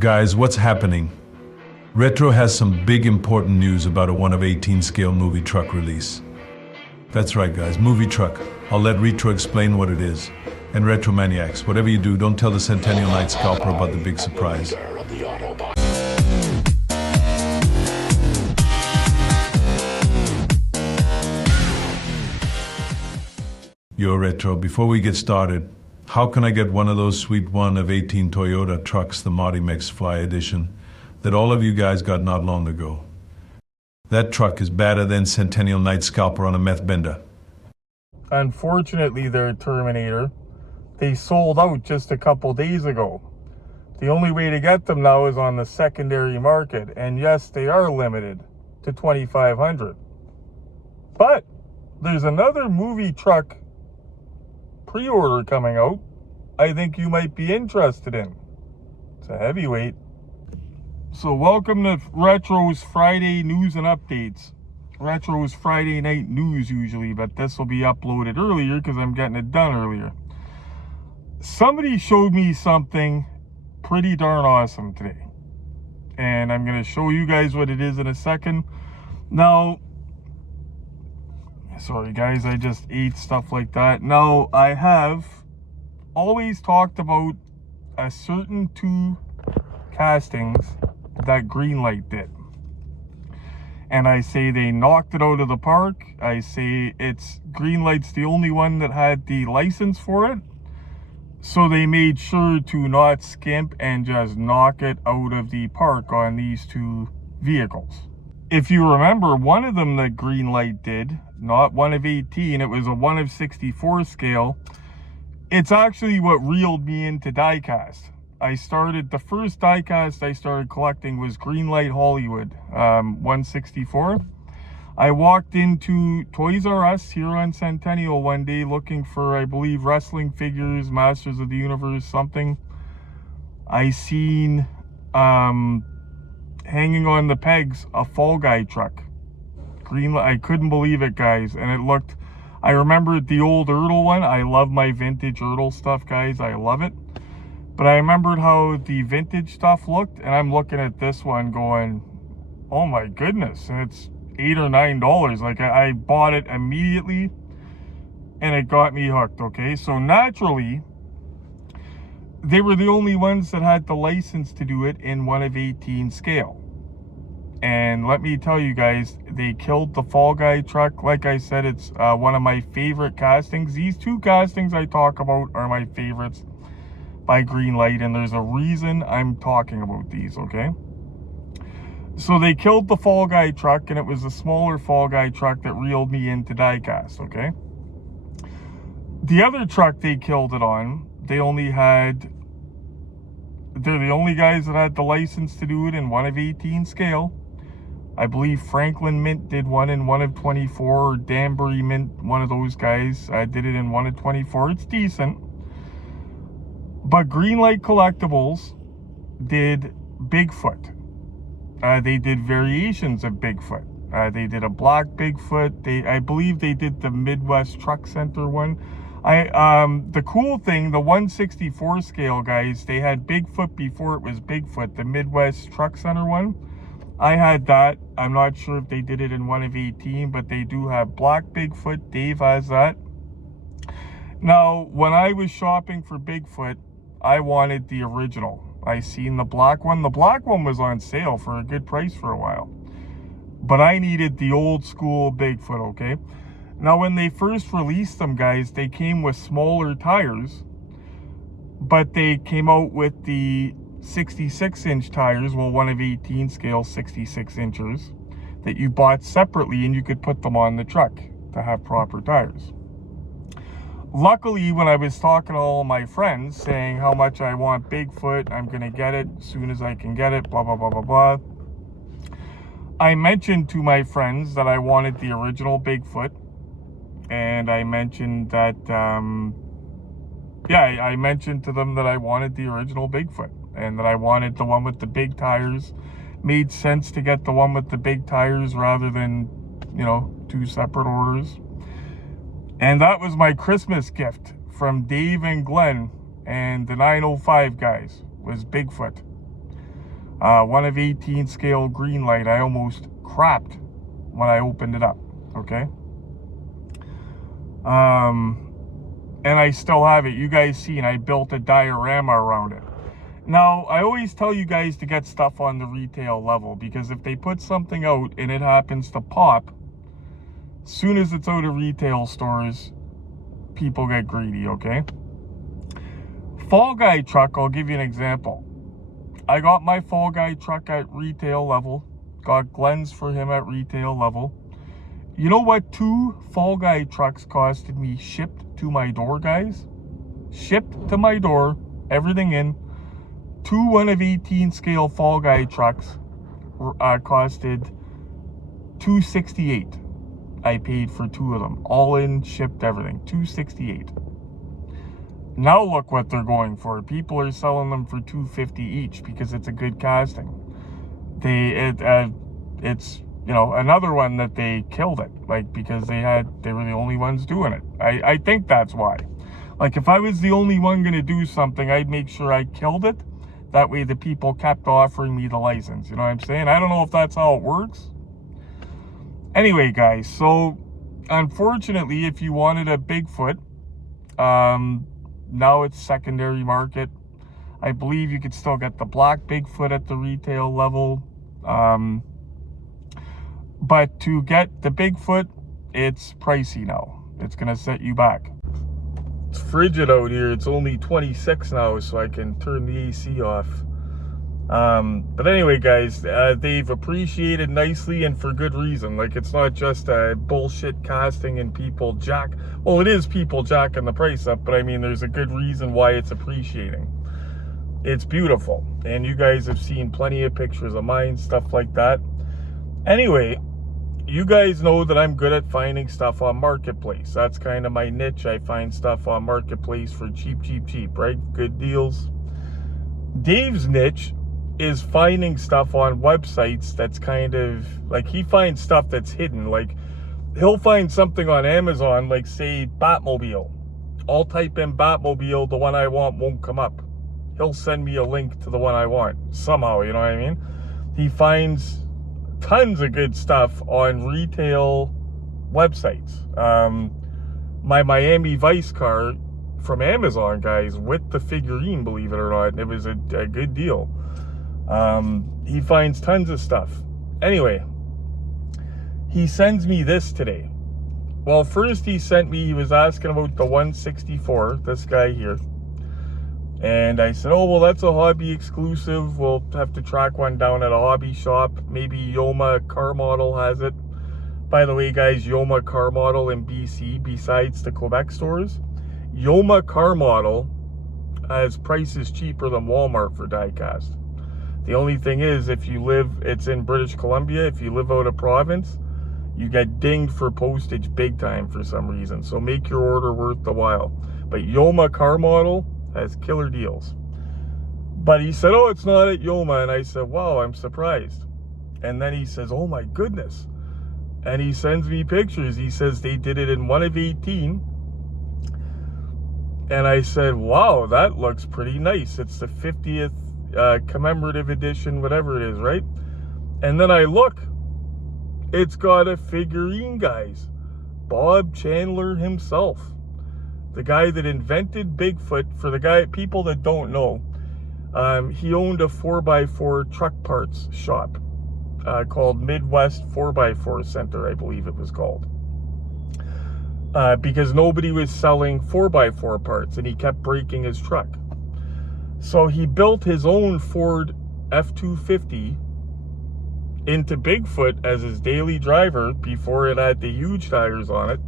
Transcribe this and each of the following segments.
Guys, what's happening? Retro has some big important news about a 1 of 18 scale movie truck release. That's right guys, movie truck. I'll let Retro explain what it is. And RetroManiacs, whatever you do, don't tell the Centennial Night Scalper about the big surprise. Yo Retro, before we get started, how can I get one of those sweet 1 of 18 Toyota trucks, the Marty Mix Fly Edition, that all of you guys got not long ago? That truck is badder than Centennial Night Scalper on a meth bender. Unfortunately, they're Terminator. They sold out just a couple days ago. The only way to get them now is on the secondary market. And yes, they are limited to 2,500. But there's another movie truck pre-order coming out I think you might be interested in. It's a heavyweight. So welcome to Retro's Friday News and Updates. Retro's Friday night news usually, but this will be uploaded earlier because I'm getting it done earlier. Somebody showed me something pretty darn awesome today, and I'm going to show you guys what it is in a second. Now, sorry guys, I just ate stuff like that. Now, I have always talked about a certain 2 castings that Greenlight did. And I say they knocked it out of the park. I say Greenlight's the only one that had the license for it. So they made sure to not skimp and just knock it out of the park on these 2 vehicles. If you remember, one of them that Greenlight did, not 1 of 18, it was a 1 of 64 scale. It's actually what reeled me into diecast. The first diecast I started collecting was Greenlight Hollywood, 164. I walked into Toys R Us here on Centennial one day looking for, I believe, wrestling figures, Masters of the Universe, something. I seen, hanging on the pegs, a Fall Guy truck. Greenlight, I couldn't believe it, guys, and it looked, I remembered the old Ertl one. I love my vintage Ertl stuff, guys. I love it. But I remembered how the vintage stuff looked, and I'm looking at this one going, oh my goodness, and it's $8 or $9. Like, I bought it immediately, and it got me hooked, okay? So naturally, they were the only ones that had the license to do it in 1 of 18 scale. And let me tell you guys, they killed the Fall Guy truck. Like I said, it's one of my favorite castings. These 2 castings I talk about are my favorites by Greenlight, and there's a reason I'm talking about these, okay? So they killed the Fall Guy truck, and it was the smaller Fall Guy truck that reeled me into diecast, okay? The other truck they killed it on, they're the only guys that had the license to do it in 1 of 18 scale. I believe Franklin Mint did one in 1 of 24, or Danbury Mint, one of those guys, did it in 1 of 24. It's decent. But Greenlight Collectibles did Bigfoot. They did variations of Bigfoot. They did a black Bigfoot. I believe they did the Midwest Truck Center one. The cool thing, the 164 scale, guys, they had Bigfoot before it was Bigfoot, the Midwest Truck Center one. I had that. I'm not sure if they did it in 1 of 18, but they do have black Bigfoot. Dave has that. Now, when I was shopping for Bigfoot, I wanted the original. I seen the black one. The black one was on sale for a good price for a while. But I needed the old school Bigfoot, okay? Now, when they first released them, guys, they came with smaller tires. But they came out with the 66-inch tires, well, 1 of 18 scale 66 inches, that you bought separately, and you could put them on the truck to have proper tires. Luckily, when I was talking to all my friends saying how much I want Bigfoot, I'm going to get it as soon as I can get it, blah, blah, blah, blah, blah, I mentioned to my friends that I wanted the original Bigfoot, and I mentioned that, I mentioned to them that I wanted the original Bigfoot, and that I wanted the one with the big tires. Made sense to get the one with the big tires rather than, 2 separate orders. And that was my Christmas gift from Dave and Glenn and the 905 guys, was Bigfoot. One of 18 scale Greenlight, I almost crapped when I opened it up, okay? And I still have it. You guys seen, I built a diorama around it. Now, I always tell you guys to get stuff on the retail level, because if they put something out and it happens to pop, as soon as it's out of retail stores, people get greedy, okay? Fall Guy truck, I'll give you an example. I got my Fall Guy truck at retail level. Got Glenn's for him at retail level. You know what 2 Fall Guy trucks costed me shipped to my door, guys? Shipped to my door, everything in. 2 1 of 18 scale Fall Guy trucks costed $268. I paid for 2 of them. All in, shipped, everything. $268. Now look what they're going for. People are selling them for $250 each because it's a good casting. It's, you know, another one that they killed it, like, because they were the only ones doing it. I think that's why. Like, if I was the only one going to do something, I'd make sure I killed it. That way the people kept offering me the license. You know what I'm saying? I don't know if that's how it works. Anyway, guys, so unfortunately, if you wanted a Bigfoot, now it's secondary market. I believe you could still get the black Bigfoot at the retail level. But to get the Bigfoot, it's pricey now. It's going to set you back. It's frigid out here. It's only 26 now, so I can turn the AC off. But anyway, guys, they've appreciated nicely and for good reason. Like, it's not just a bullshit casting and people jack. Well, it is people jacking the price up, but I mean, there's a good reason why it's appreciating. It's beautiful, and you guys have seen plenty of pictures of mine, stuff like that. Anyway, you guys know that I'm good at finding stuff on Marketplace. That's kind of my niche. I find stuff on Marketplace for cheap, right? Good deals. Dave's niche is finding stuff on websites that's kind of like, he finds stuff that's hidden. Like, he'll find something on Amazon, like, say, Batmobile. I'll type in Batmobile, the one I want won't come up. He'll send me a link to the one I want somehow, you know what I mean? He finds tons of good stuff on retail websites. My Miami Vice car from Amazon, guys, with the figurine, believe it or not, it was a good deal. He finds tons of stuff. Anyway, he sends me this today. Well, first he was asking about the 164, this guy here. And I said, oh, well, that's a hobby exclusive. We'll have to track one down at a hobby shop. Maybe Yoma Car Model has it. By the way, guys, Yoma Car Model in BC, besides the Quebec stores, Yoma Car Model has prices cheaper than Walmart for diecast. The only thing is, it's in British Columbia. If you live out of province, you get dinged for postage big time for some reason. So make your order worth the while. But Yoma Car Model has killer deals. But he said, oh, it's not at Yoma. And I said, wow, I'm surprised. And then he says, oh my goodness. And he sends me pictures. He says they did it in 1 of 18. And I said, wow, that looks pretty nice. It's the 50th commemorative edition, whatever it is, right? And then I look, it's got a figurine, guys. Bob Chandler himself. The guy that invented Bigfoot. For the people that don't know, he owned a 4x4 truck parts shop called Midwest 4x4 Center, I believe it was called. Because nobody was selling 4x4 parts, and he kept breaking his truck. So he built his own Ford F-250 into Bigfoot as his daily driver before it had the huge tires on it.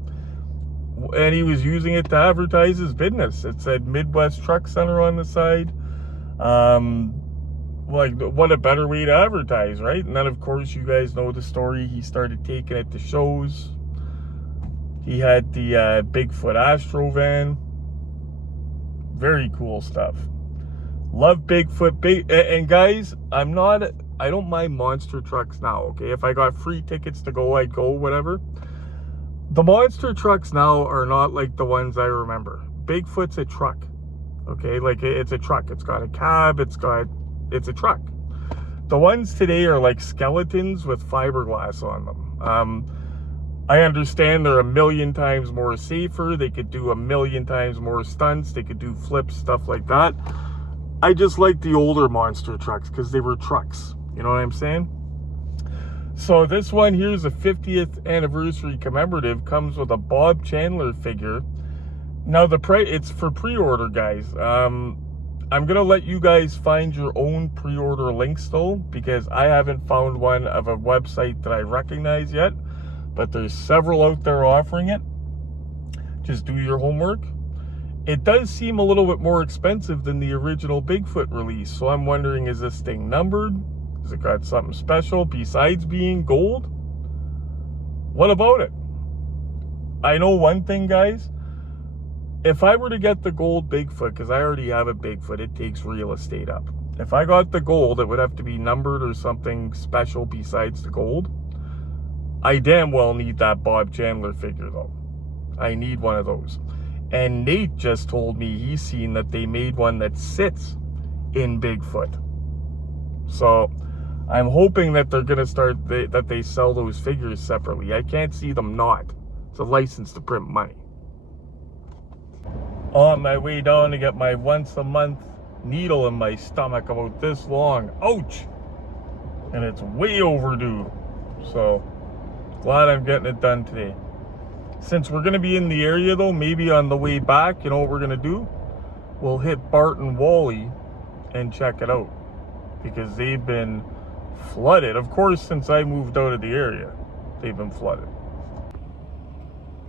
And he was using it to advertise his business. It said Midwest Truck Center on the side. Like, what a better way to advertise, right? And then, of course, you guys know the story. He started taking it to shows. He had the Bigfoot Astro van. Very cool stuff. Love Bigfoot. And guys, I don't mind monster trucks now, okay? If I got free tickets to go, I'd go, whatever. The monster trucks now are not like the ones I remember. Bigfoot's a truck, okay? Like, it's a truck. It's got a cab. It's a truck. The ones today are like skeletons with fiberglass on them. I understand they're a million times more safer. They could do a million times more stunts. They could do flips, stuff like that. I just like the older monster trucks because they were trucks. You know what I'm saying? So this one here's a 50th anniversary commemorative. Comes with a Bob Chandler figure. Now the price, it's for pre-order, guys. I'm gonna let you guys find your own pre-order links though, because I haven't found one of a website that I recognize yet, but there's several out there offering it. Just do your homework. It does seem a little bit more expensive than the original Bigfoot release, so I'm wondering, is this thing numbered? Has it got something special besides being gold? What about it? I know one thing, guys. If I were to get the gold Bigfoot, because I already have a Bigfoot, it takes real estate up. If I got the gold, it would have to be numbered or something special besides the gold. I damn well need that Bob Chandler figure, though. I need one of those. And Nate just told me he's seen that they made one that sits in Bigfoot. So I'm hoping that they're going to start, that they sell those figures separately. I can't see them not. It's a license to print money. On my way down to get my once a month needle in my stomach about this long. Ouch! And it's way overdue. So glad I'm getting it done today. Since we're going to be in the area though, maybe on the way back, you know what we're going to do? We'll hit Bart and Wally and check it out. Because they've been flooded. Of course, since I moved out of the area, they've been flooded.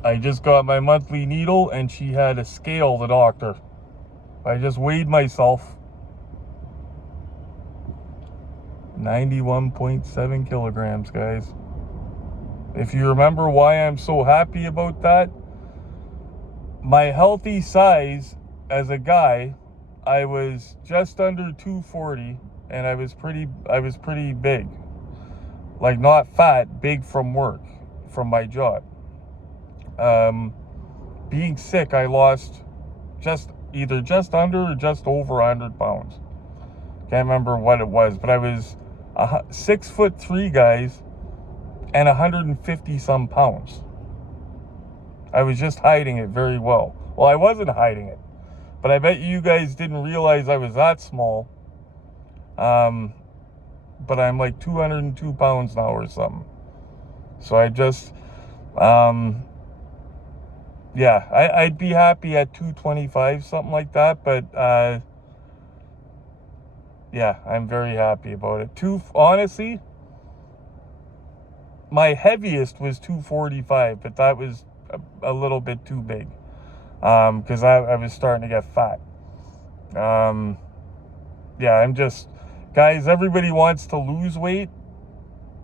I just got my monthly needle and she had to scale the doctor. I just weighed myself. 91.7 kilograms, guys. If you remember why I'm so happy about that, my healthy size as a guy, I was just under 240 and I was pretty big. Like not fat, big from work, from my job. Being sick, I lost either just under or just over 100 pounds. Can't remember what it was, but I was 6'3", guys, and 150 some pounds. I was just hiding it very well. Well, I wasn't hiding it, but I bet you guys didn't realize I was that small. But I'm like 202 pounds now or something. So I just, yeah, I'd be happy at 225, something like that. But, yeah, I'm very happy about it. Honestly, my heaviest was 245, but that was a little bit too big. Because I was starting to get fat. Yeah, I'm just, guys, everybody wants to lose weight.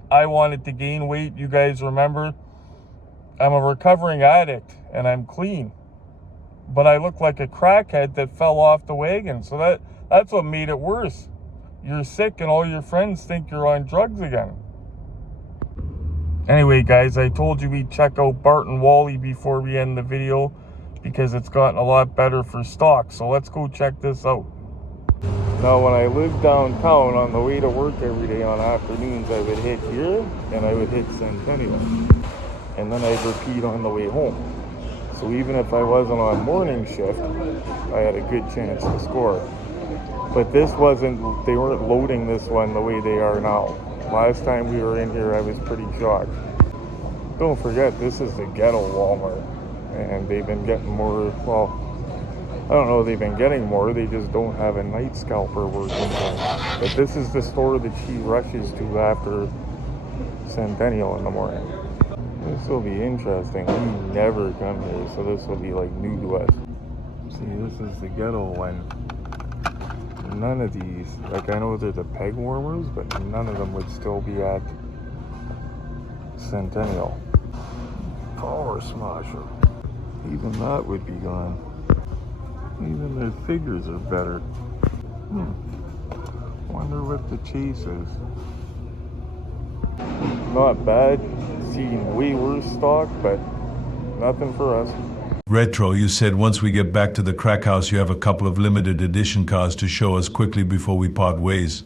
I wanted to gain weight. You guys remember, I'm a recovering addict and I'm clean, but I look like a crackhead that fell off the wagon. So that's what made it worse. You're sick and all your friends think you're on drugs again. Anyway, guys, I told you we'd check out Bart and Wally before we end the video because it's gotten a lot better for stock. So let's go check this out. Now, when I lived downtown on the way to work every day on afternoons, I would hit here and I would hit Centennial. And then I'd repeat on the way home. So even if I wasn't on morning shift, I had a good chance to score. But this wasn't, they weren't loading this one the way they are now. Last time we were in here, I was pretty shocked. Don't forget, this is the Ghetto Walmart. And they've been getting more, well, I don't know if they've been getting more, they just don't have a night scalper working. But this is the store that she rushes to after Centennial in the morning. This will be interesting. We never come here, so this will be like new to us. See, this is the ghetto one. None of these, like I know they're the peg warmers, but none of them would still be at Centennial. Power Smasher. Even that would be gone. Even their figures are better. Wonder what the chase is. Not bad. Seen way worse stock, but nothing for us. Retro, you said once we get back to the crack house, you have a couple of limited edition cars to show us quickly before we part ways.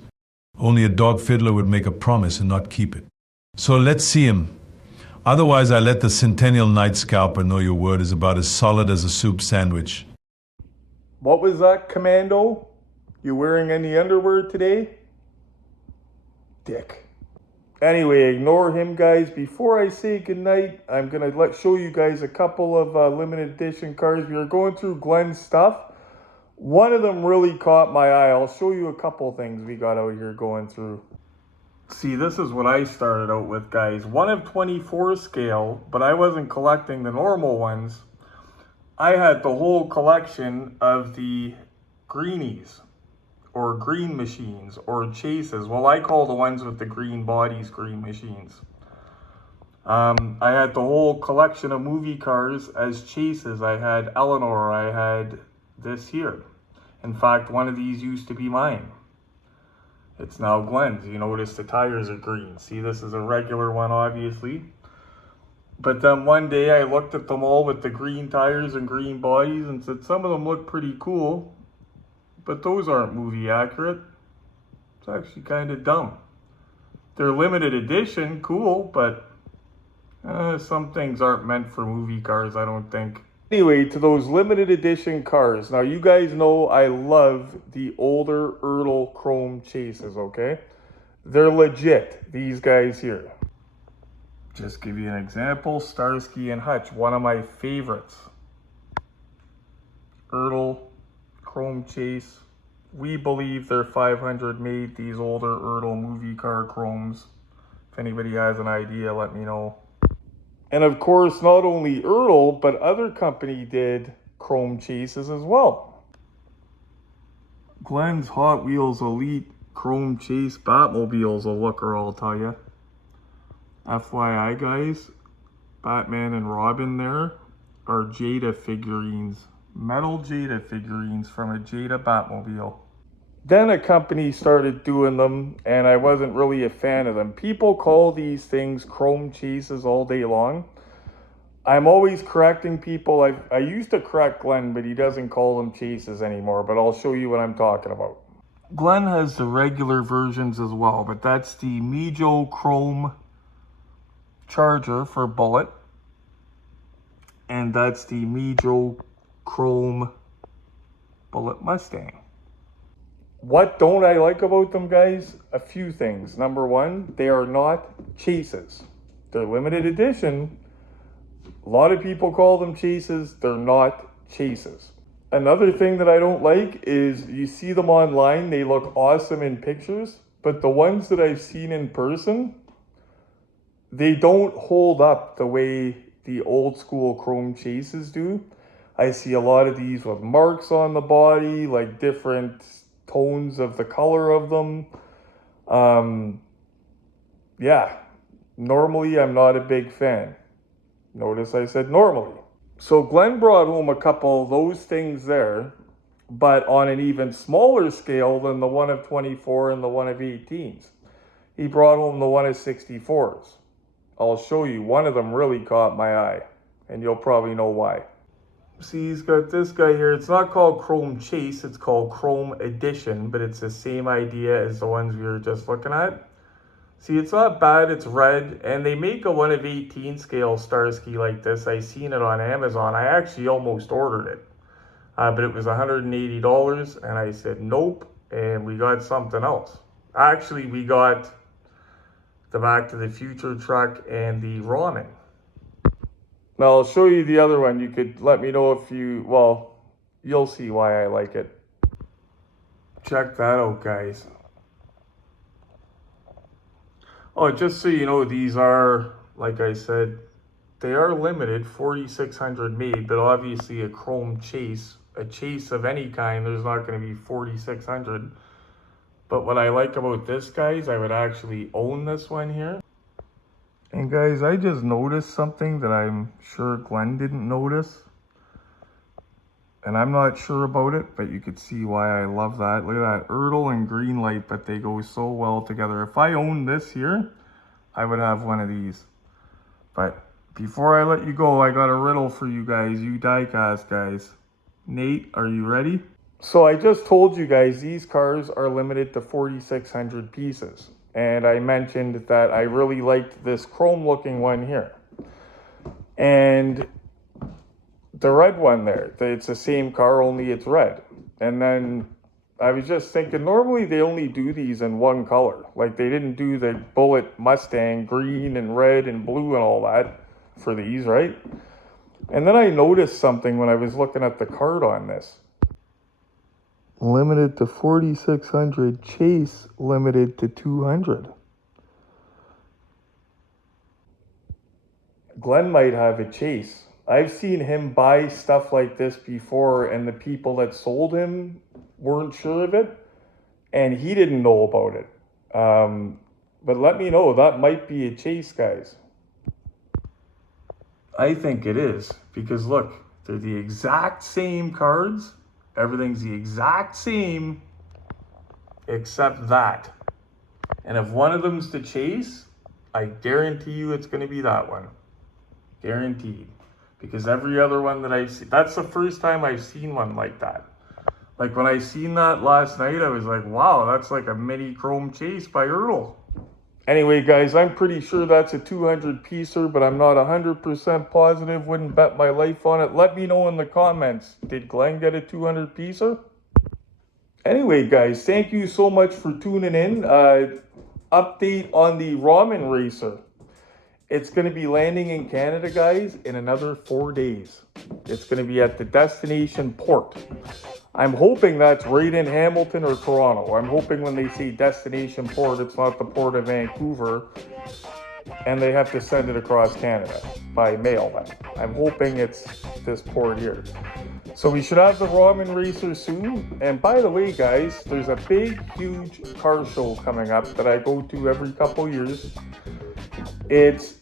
Only a dog fiddler would make a promise and not keep it. So let's see him. Otherwise, I let the Centennial Night Scalper know your word is about as solid as a soup sandwich. What was that, Commando? You wearing any underwear today? Dick. Anyway, ignore him, guys. Before I say goodnight, I'm going to show you guys a couple of limited edition cars. We are going through Glenn's stuff. One of them really caught my eye. I'll show you a couple things we got out here going through. See, this is what I started out with, guys. 1 of 24 scale, but I wasn't collecting the normal ones. I had the whole collection of the greenies, or green machines, or chases. Well, I call the ones with the green bodies green machines. I had the whole collection of movie cars as chases. I had Eleanor, I had this here. In fact, one of these used to be mine. It's now Glenn's. You notice the tires are green. See, this is a regular one, obviously. But then one day I looked at them all with the green tires and green bodies and said some of them look pretty cool, but those aren't movie accurate. It's actually kind of dumb. They're limited edition, cool, but some things aren't meant for movie cars, I don't think. Anyway, to those limited edition cars. Now, you guys know I love the older Earl Chrome chases, okay? They're legit, these guys here. Just give you an example, Starsky and Hutch, one of my favorites. Earl Chrome chase. We believe they're 500 made, these older Earl movie car chromes. If anybody has an idea, let me know. And of course, not only Earl, but other company did chrome chases as well. Glenn's Hot Wheels Elite Chrome Chase Batmobile's a looker, I'll tell you. FYI, guys, Batman and Robin there are Jada figurines. Metal Jada figurines from a Jada Batmobile. Then a company started doing them, and I wasn't really a fan of them. People call these things chrome chases all day long. I'm always correcting people. I used to correct Glenn, but he doesn't call them chases anymore, but I'll show you what I'm talking about. Glenn has the regular versions as well, but that's the Mijo Chrome Charger for Bullet, and that's the Mijo Chrome Bullet Mustang. What don't I like about them, guys? A few things. Number one, they are not chases. They're limited edition. A lot of people call them chases. They're not chases. Another thing that I don't like is you see them online, they look awesome in pictures, but the ones that I've seen in person, they don't hold up the way the old school chrome chases do. I see a lot of these with marks on the body, like different tones of the color of them. Yeah, normally I'm not a big fan. Notice I said normally. So Glenn brought home a couple of those things there, but on an even smaller scale than the 1 of 24 and the 1 of 18s. He brought home the 1 of 64s. I'll show you. One of them really caught my eye, and you'll probably know why. See, he's got this guy here. It's not called Chrome Chase, it's called Chrome Edition, but it's the same idea as the ones we were just looking at. See, it's not bad, it's red, and they make a 1 of 18 scale Starsky like this. I seen it on Amazon. I actually almost ordered it, but it was $180, and I said nope, and we got something else. Actually, we got the Back to the Future truck and the Ramen. Now, I'll show you the other one. You could let me know if you, well, you'll see why I like it. Check that out, guys. Oh, just so you know, these are, like I said, they are limited, 4,600 made, but obviously a chrome chase, a chase of any kind, there's not going to be 4,600. But what I like about this, guys, I would actually own this one here. And guys, I just noticed something that I'm sure Glenn didn't notice. And I'm not sure about it, but you could see why I love that. Look at that, Ertl and Greenlight, but they go so well together. If I owned this here, I would have one of these. But before I let you go, I got a riddle for you guys, you diecast guys. Nate, are you ready? So I just told you guys these cars are limited to 4,600 pieces. And I mentioned that I really liked this chrome looking one here. And the red one there, it's the same car, only it's red. And then I was just thinking, normally they only do these in one color. Like they didn't do the Bullet Mustang green and red and blue and all that for these, right? And then I noticed something when I was looking at the card on this. Limited to 4,600, Chase limited to 200. Glenn might have a Chase. I've seen him buy stuff like this before, and the people that sold him weren't sure of it, and he didn't know about it. But let me know, that might be a Chase, guys. I think it is, because look, they're the exact same cards. Everything's the exact same, except that. And if one of them's the Chase, I guarantee you it's going to be that one. Guaranteed. Because every other one that I've seen, that's the first time I've seen one like that. Like when I seen that last night, I was like, wow, that's like a mini chrome Chase by Earl. Anyway, guys, I'm pretty sure that's a 200 piecer, but I'm not 100% positive. Wouldn't bet my life on it. Let me know in the comments. Did Glenn get a 200 piecer? Anyway, guys, thank you so much for tuning in. Update on the Ramen Racer. It's going to be landing in Canada, guys, in another 4 days. It's going to be at the destination port. I'm hoping that's right in Hamilton or Toronto. I'm hoping when they say destination port, it's not the port of Vancouver, and they have to send it across Canada by mail then. I'm hoping it's this port here. So we should have the Ramen Racer soon. And by the way, guys, there's a big, huge car show coming up that I go to every couple years. It's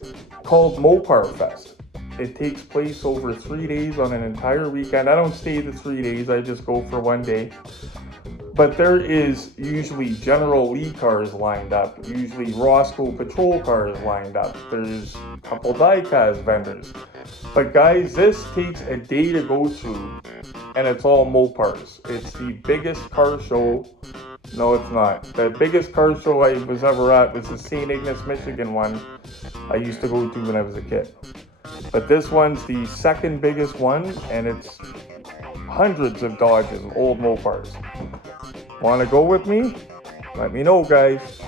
called Mopar Fest. It takes place over 3 days on an entire weekend. I don't stay the 3 days, I just go for 1 day. But there is usually General Lee cars lined up, usually Roscoe Patrol cars lined up. There's a couple diecast vendors. But guys, this takes a day to go through, and it's all Mopars. It's the biggest car show. No, it's not. The biggest car show I was ever at was the St. Ignace, Michigan one I used to go to when I was a kid. But this one's the second biggest one, and it's hundreds of Dodges, old Mopars. Want to go with me? Let me know, guys.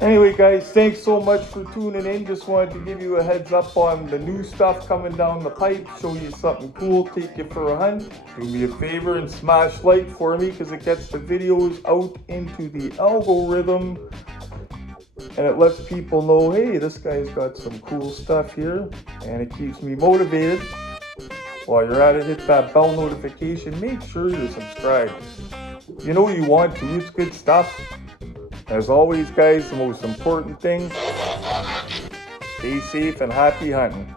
Anyway, guys, thanks so much for tuning in. Just wanted to give you a heads up on the new stuff coming down the pipe, show you something cool, take you for a hunt. Do me a favor and smash like for me, because it gets the videos out into the algorithm. And it lets people know, hey, this guy's got some cool stuff here. And it keeps me motivated. While you're at it, hit that bell notification. Make sure you're subscribed. You know you want to. It's good stuff. As always, guys, the most important thing, stay safe and happy hunting.